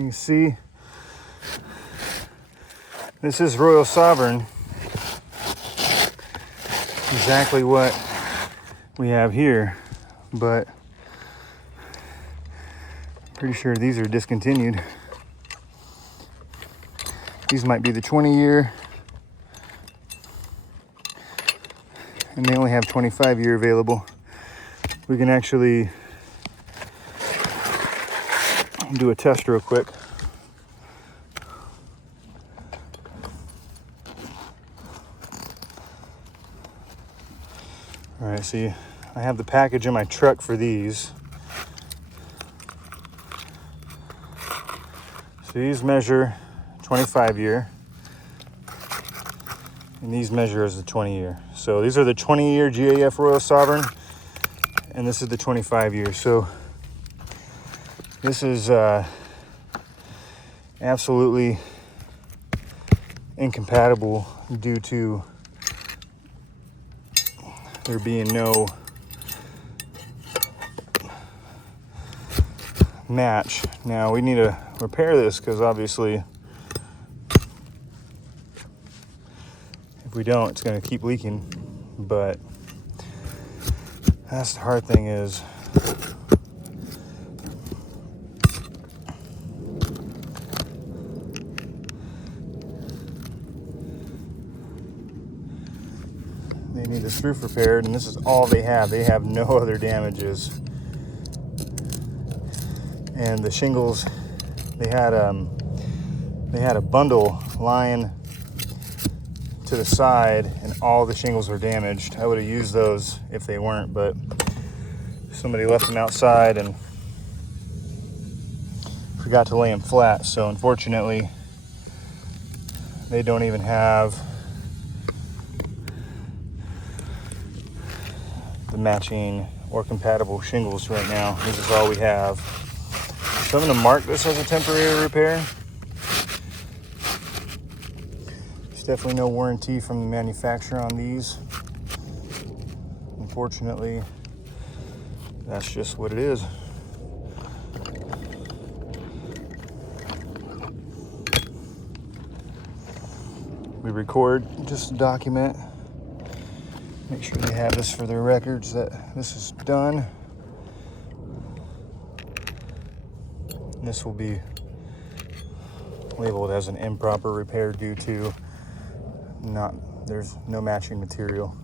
you can see, this is Royal Sovereign. Exactly what we have here, but pretty sure these are discontinued. These might be the 20-year, and they only have 25-year available. We can actually do a test real quick. All right, see, I have the package in my truck for these. So these measure 25-year, and these measure as the 20-year. So these are the 20-year GAF Royal Sovereign, and this is the 25-year. So this is absolutely incompatible due to there being no match. Now we need to repair this because obviously if we don't, it's going to keep leaking. But that's the hard thing is they need this roof repaired, and this is all they have. They have no other damages. And the shingles, they had a bundle lying to the side, and all the shingles were damaged. I would have used those if they weren't, but somebody left them outside and forgot to lay them flat. So unfortunately, they don't even have the matching or compatible shingles right now. This is all we have. So I'm going to mark this as a temporary repair. There's definitely no warranty from the manufacturer on these. Unfortunately, that's just what it is. We record just a document. Make sure they have this for their records that this is done. This will be labeled as an improper repair due to there's no matching material.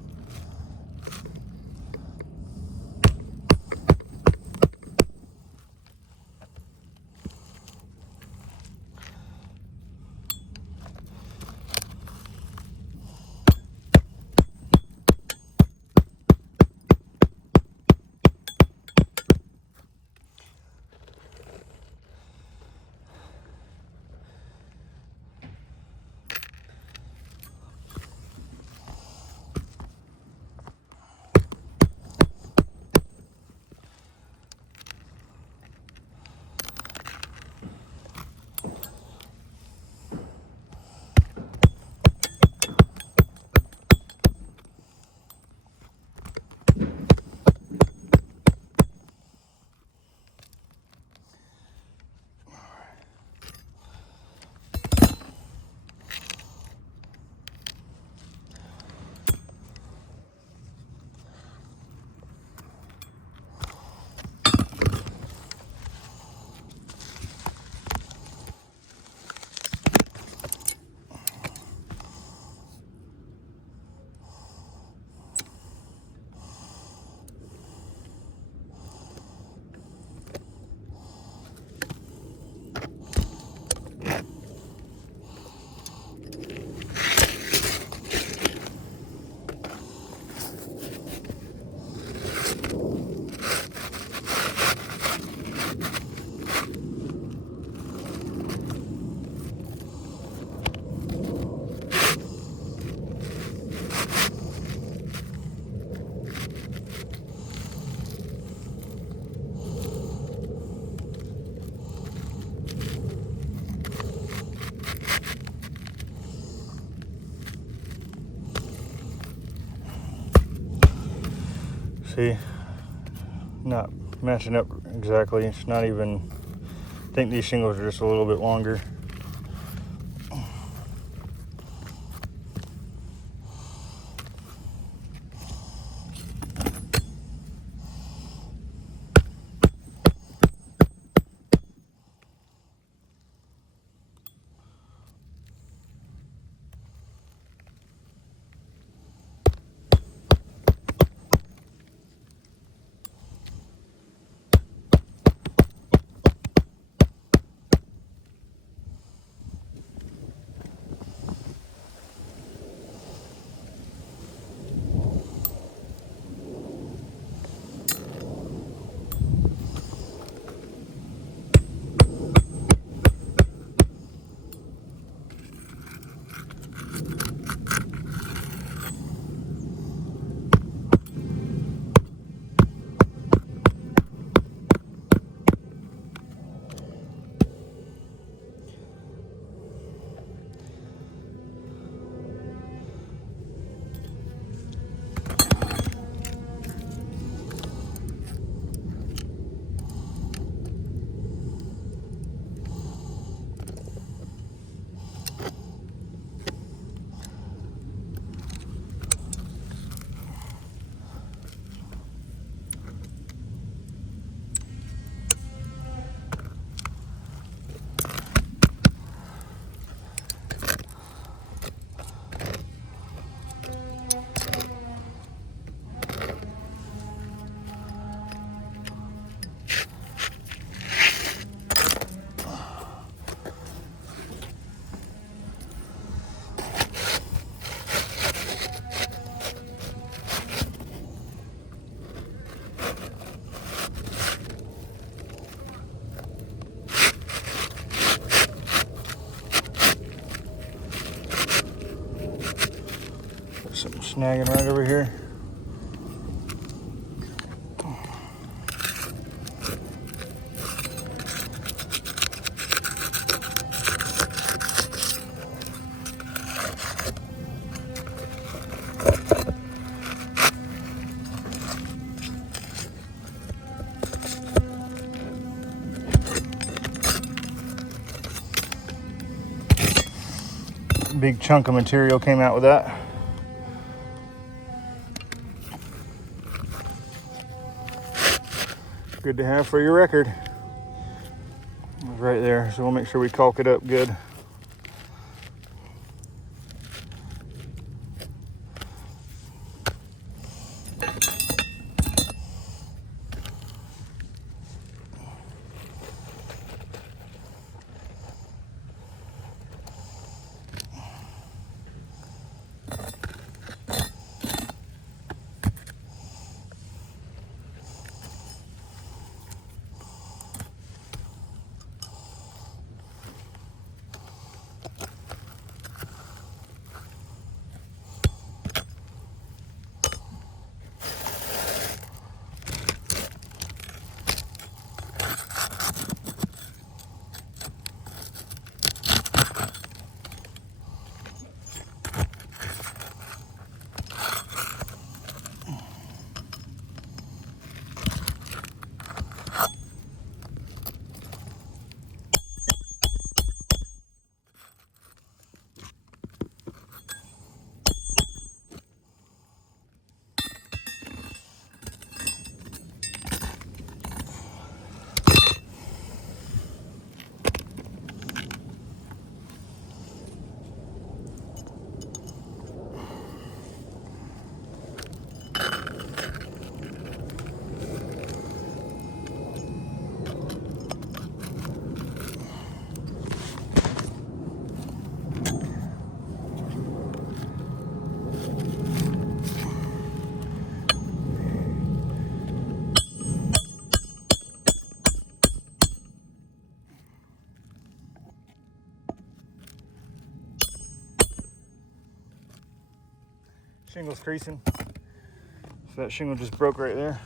See, not matching up exactly. It's not even think these shingles are just a little bit longer. Something snagging right over here. Big chunk of material came out with that. Good to have for your record. Right there, so we'll make sure we caulk it up good. Shingle's creasing. So that shingle just broke right there.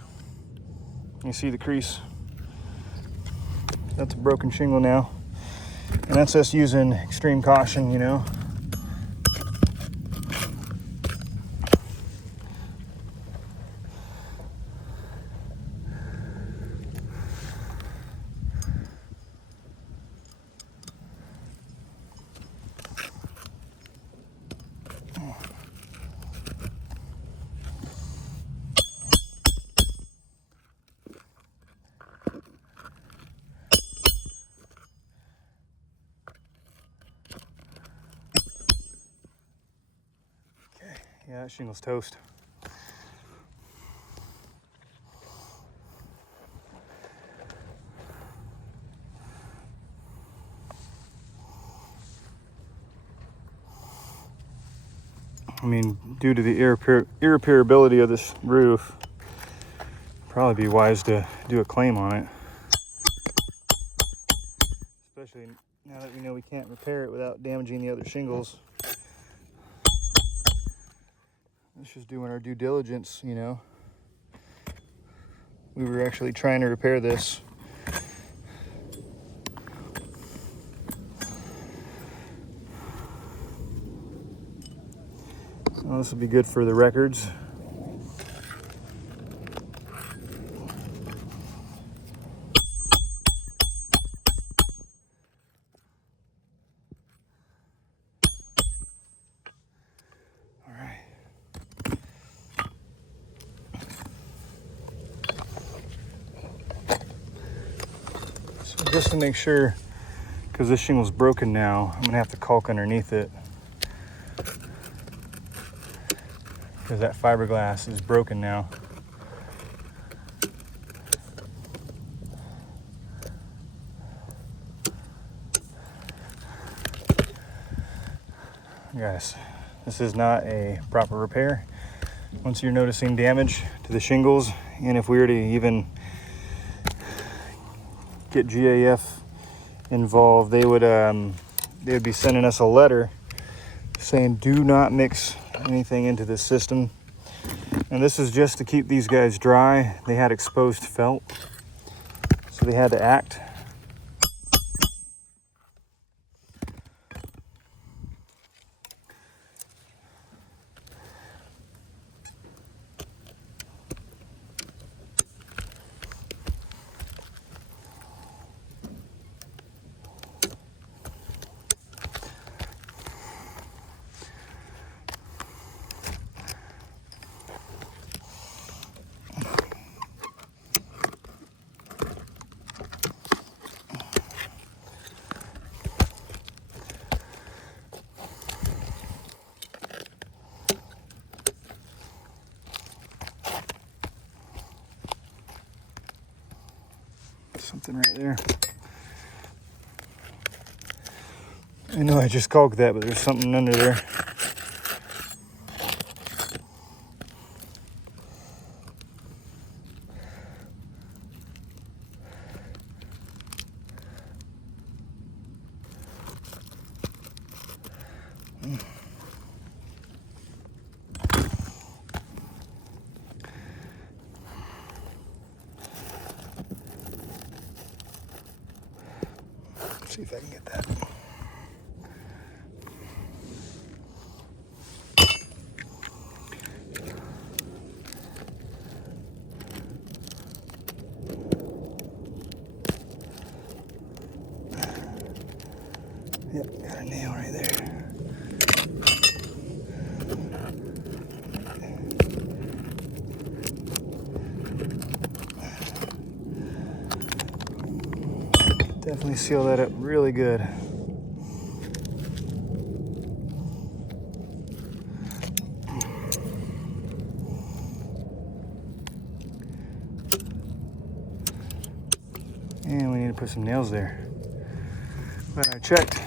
You see the crease. That's a broken shingle now. And that's us using extreme caution, you know. Yeah, that shingle's toast. I mean, due to the irreparability of this roof, probably be wise to do a claim on it. Especially now that we know we can't repair it without damaging the other shingles. It's just doing our due diligence, you know. We were actually trying to repair this. Well, this will be good for the records. All right. So just to make sure, because this shingle's broken now, I'm gonna have to caulk underneath it. Because that fiberglass is broken now. Guys, this is not a proper repair. Once you're noticing damage to the shingles, and if we were to even get GAF involved, they would be sending us a letter saying do not mix anything into this system. And this is just to keep these guys dry. They had exposed felt, so they had to act. Something right there. I know I just caulked that, but there's something under there. See if I can get that. Yep, got a nail right there. Definitely seal that up really good. And we need to put some nails there. But I checked.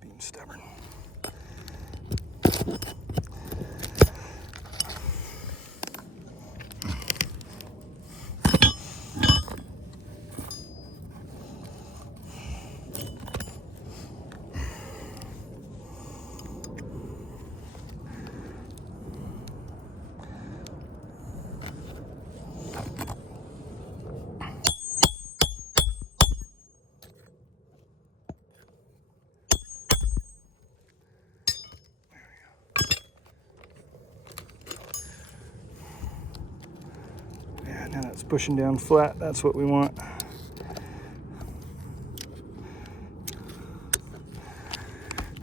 Being stubborn. And it's pushing down flat. That's what we want.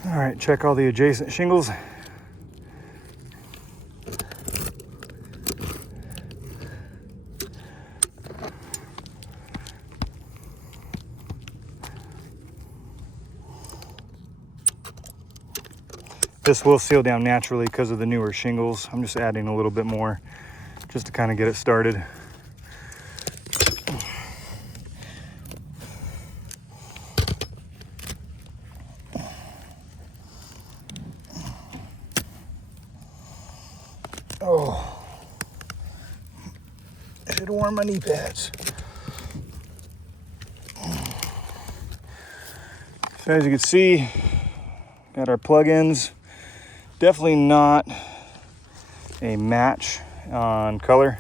All right, check all the adjacent shingles. This will seal down naturally because of the newer shingles. I'm just adding a little bit more just to kind of get it started. Oh, I should have worn my knee pads. So as you can see, got our plugins. Definitely not a match on color,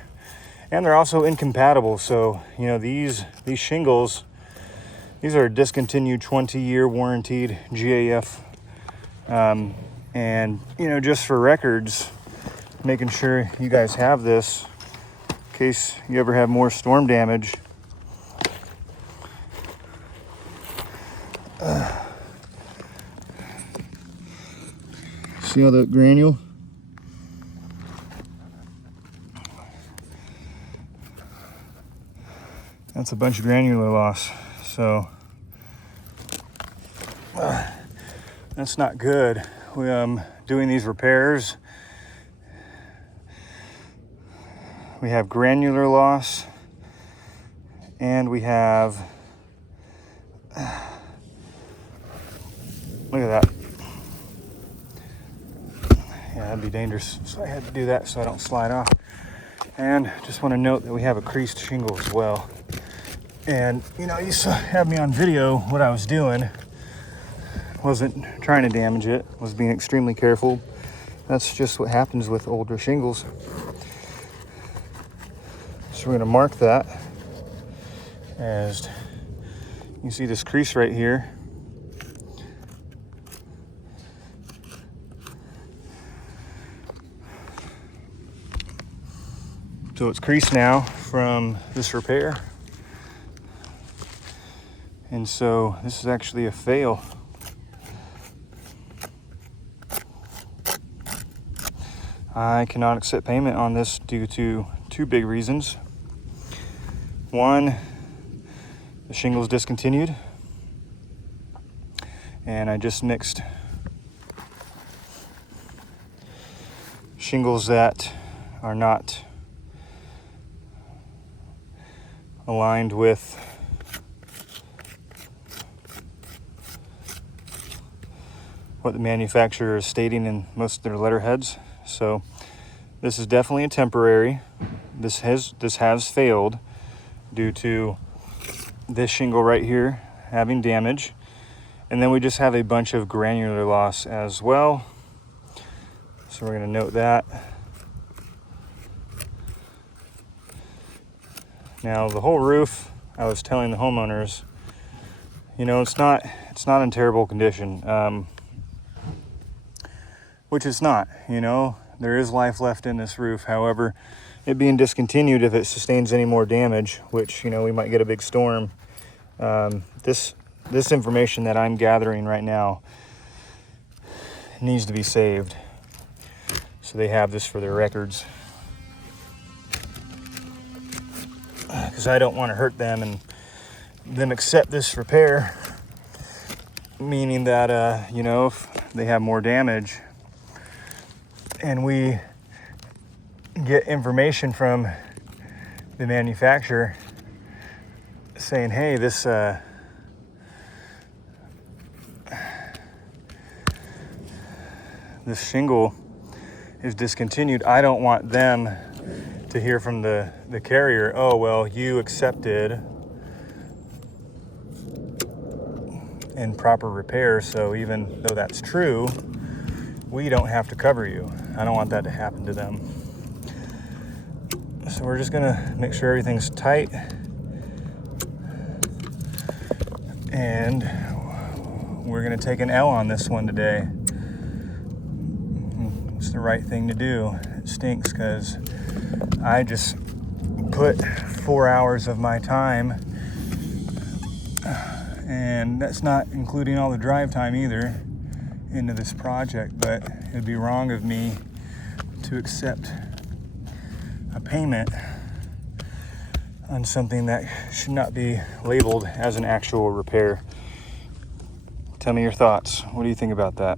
and they're also incompatible. So you know, these shingles, these are discontinued 20-year warranted GAF, and you know, just for records, making sure you guys have this in case you ever have more storm damage. See all that granule? That's a bunch of granular loss. So that's not good. We doing these repairs. We have granular loss, and we have look at that. Yeah, that'd be dangerous. So I had to do that so I don't slide off. And just want to note that we have a creased shingle as well. And you know, you saw have me on video what I was doing. Wasn't trying to damage it, was being extremely careful. That's just what happens with older shingles. So we're going to mark that as you see this crease right here. So it's creased now from this repair. And so this is actually a fail. I cannot accept payment on this due to two big reasons. One, the shingle's discontinued, and I just mixed shingles that are not aligned with what the manufacturer is stating in most of their letterheads. So this is definitely a temporary. This has failed due to this shingle right here having damage, and then we just have a bunch of granular loss as well. So we're going to note that. Now the whole roof, I was telling the homeowners, you know, it's not in terrible condition, which it's not. You know, there is life left in this roof. However, it being discontinued, if it sustains any more damage, which, you know, we might get a big storm, this information that I'm gathering right now needs to be saved, so they have this for their records, because I don't want to hurt them and them accept this repair, meaning that you know, if they have more damage and we get information from the manufacturer saying, hey, this shingle is discontinued, I don't want them to hear from the carrier, oh, well, you accepted improper repair, so even though that's true, we don't have to cover you. I don't want that to happen to them. So we're just gonna make sure everything's tight, and we're gonna take an L on this one today. It's the right thing to do. It stinks because I just put 4 hours of my time, and that's not including all the drive time either, into this project. But it'd be wrong of me to accept a payment on something that should not be labeled as an actual repair. Tell me your thoughts. What do you think about that?